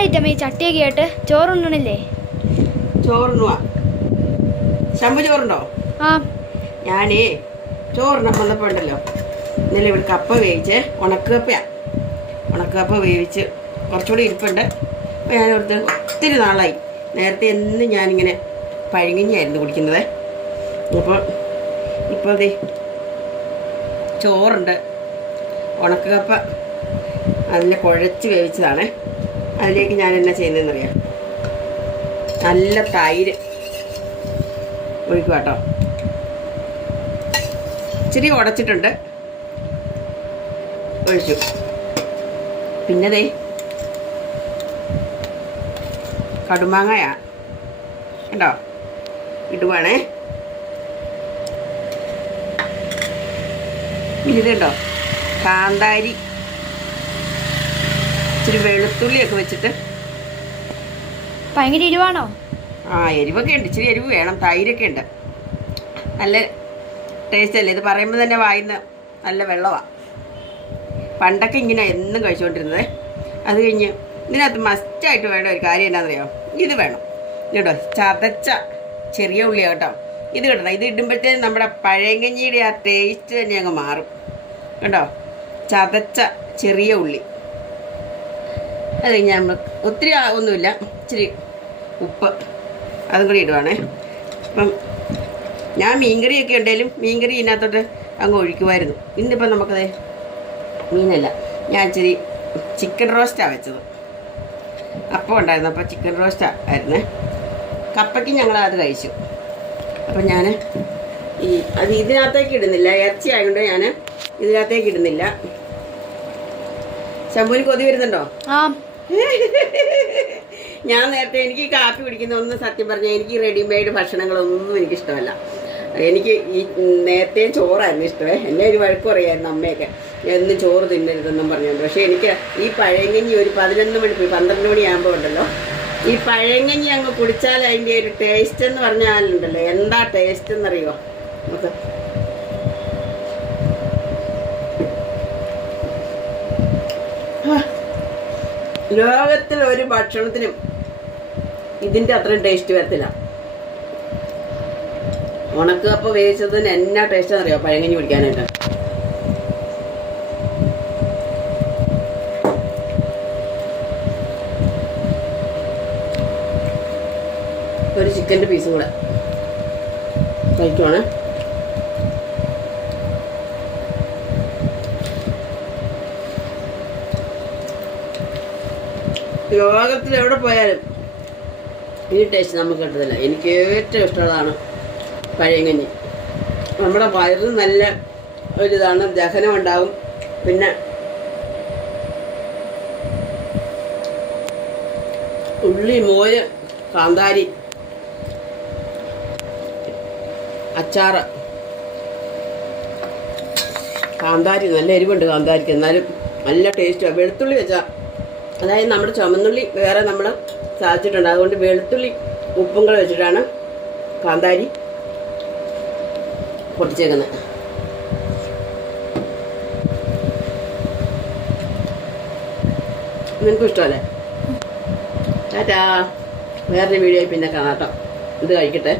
ഇറ്റമ്മ ഈ ചട്ടിയൊക്കെ ആയിട്ട് ചോറുണ്ണണില്ലേ? ചോറുണ്ണുവാ. ശമ്പു ചോറുണ്ടോ? ആ. ഞാനേ ചോറിനെ വന്നപ്പോൾ ഉണ്ടല്ലോ. ഇന്നലെ ഇവിടെ കപ്പ വേവിച്ച് ഉണക്കപ്പയാ. ഉണക്കപ്പ വേവിച്ച് കുറച്ചുകൂടി ഇരിപ്പുണ്ട്. അപ്പോൾ ഞാൻ ഓർത്ത് ഒത്തിരി നാളായി. നേരത്തെ എന്നും ഞാനിങ്ങനെ പഴങ്ങിഞ്ഞായിരുന്നു കുടിക്കുന്നത്. അപ്പോൾ ഇപ്പോൾ അതെ ചോറുണ്ട്. ഉണക്കക്കപ്പ അതിൽ കുഴച്ച് വേവിച്ചതാണ്. അതിലേക്ക് ഞാൻ എന്നാ ചെയ്യുന്നതെന്നറിയാം. നല്ല തൈര്. ഒഴിക്കുക കേട്ടോ ഇച്ചിരി ഉടച്ചിട്ടുണ്ട്. ഒഴിച്ചു. പിന്നെ ദേ കടുമാങ്ങയാ. കേട്ടോ ഇടുവാണേ ഇത് കണ്ടോ? കാന്താരി. ഇച്ചിരി വെളുത്തുള്ളിയൊക്കെ വെച്ചിട്ട്. ഭയങ്കര എരിവാണോ? ആ എരിവൊക്കെ ഉണ്ട്. ഇച്ചിരി എരിവ് വേണം. തൈരൊക്കെ ഉണ്ട്. നല്ല ടേസ്റ്റ് അല്ലേ? ഇത് പറയുമ്പോൾ തന്നെ വായിന്ന് നല്ല വെള്ളമാണ് പണ്ടൊക്കെ ഇങ്ങനെ എന്നും കഴിച്ചുകൊണ്ടിരുന്നത്. അത് കഴിഞ്ഞ് ഇതിനകത്ത് മസ്റ്റായിട്ട് വേണ്ട ഒരു കാര്യം എന്നാണെന്നറിയോ ഇത് വേണം. കേട്ടോ ചതച്ച ചെറിയ ഉള്ളിയാ കേട്ടോ. ഇത് കിട്ടണം ഇത് ഇടുമ്പോഴത്തേക്കും നമ്മുടെ പഴയങ്കഞ്ഞിയുടെ ആ ടേസ്റ്റ് തന്നെ അങ്ങ് മാറും. കേട്ടോ ചതച്ച ചെറിയ ഉള്ളി. അത് കഴിഞ്ഞാൽ നമ്മൾ ഒത്തിരി ഒന്നുമില്ല. ഇച്ചിരി ഉപ്പ് അതും കൂടി ഇടുവാണേ. അപ്പം ഞാൻ മീൻകറിയൊക്കെ ഉണ്ടെങ്കിലും മീൻകറി ഇതിനകത്തോട്ട് അങ്ങ് ഒഴിക്കുമായിരുന്നു. ഇന്നിപ്പം നമുക്കത് മീനല്ല. ഞാൻ ഇച്ചിരി ചിക്കൻ റോസ്റ്റാണ് വെച്ചത്. അപ്പം ഉണ്ടായിരുന്നു. അപ്പോൾ ചിക്കൻ റോസ്റ്റാ ആയിരുന്നേ. കപ്പയ്ക്ക് ഞങ്ങൾ അത് കഴിച്ചു. അപ്പം ഞാൻ ഈ അത് ഇതിനകത്തേക്ക് ഇടുന്നില്ല. ഇറച്ചി ആയതുകൊണ്ട് ഞാൻ ഇതിനകത്തേക്ക് ഇടുന്നില്ല. ശംഭുവിന് കൊതി വരുന്നുണ്ടോ? ആ ഞാൻ നേരത്തെ എനിക്ക് കാപ്പി കുടിക്കുന്ന ഒന്നും സത്യം പറഞ്ഞാൽ എനിക്ക് റെഡിമെയ്ഡ് ഭക്ഷണങ്ങളൊന്നും എനിക്ക് ഇഷ്ടമല്ല. എനിക്ക് ഈ നേരത്തെ ചോറായിരുന്നു ഇഷ്ടമേ. എന്നെ ഒരു വഴക്ക് പറയായിരുന്നു അമ്മയൊക്കെ. എന്നും ചോറ് തിന്നരുതെന്നും പറഞ്ഞുകൊണ്ട്. പക്ഷേ എനിക്ക് ഈ പഴയങ്ങഞ്ഞി ഒരു പതിനൊന്ന് മണി പന്ത്രണ്ട് മണിയാകുമ്പോൾ ഉണ്ടല്ലോ. ഈ പഴയങ്ങഞ്ഞി അങ്ങ് കുടിച്ചാൽ അതിന്റെ ഒരു ടേസ്റ്റ് എന്ന് പറഞ്ഞാലുണ്ടല്ലോ എന്താ ടേസ്റ്റ് എന്നറിയോ? നമുക്ക് ലോകത്തിൽ ഒരു ഭക്ഷണത്തിനും ഇതിന്റെ അത്രയും ടേസ്റ്റ് വരത്തില്ല. ഉണക്കപ്പ വേവിച്ചതിന് എന്നാ ടേസ്റ്റ് അറിയോ പഴങ്ങഞ്ഞി പിടിക്കാനായിട്ട് ഒരു ചിക്കന്റെ പീസും കൂടെ കഴിക്കുവാണ്. ലോകത്തിൽ എവിടെ പോയാലും ഈ ടേസ്റ്റ് നമുക്ക് കിട്ടത്തില്ല. എനിക്ക് ഏറ്റവും ഇഷ്ടമുള്ളതാണ് പഴയങ്ങഞ്ഞി. നമ്മുടെ വയറിന് നല്ല ഒരിതാണ് ദഹനം ഉണ്ടാവും പിന്നെ ഉള്ളി മോര് കാന്താരി അച്ചാറ്. കാന്താരി നല്ല എരിവുണ്ട് കാന്താരിക്ക്. എന്നാലും നല്ല ടേസ്റ്റാണ് വെളുത്തുള്ളി വെച്ചാൽ അതായത് നമ്മുടെ ചുമന്നുള്ളി വേറെ നമ്മൾ സാധിച്ചിട്ടുണ്ട്. അതുകൊണ്ട് വെളുത്തുള്ളി ഉപ്പും കൂടെ വെച്ചിട്ടാണ് കാന്താരി പൊട്ടിച്ചേക്കുന്നത് നിനക്കും ഇഷ്ടമല്ലേ? ടാറ്റാ. വേറൊരു വീഡിയോ പിന്നെ കാണാം ഇത് കഴിക്കട്ടെ.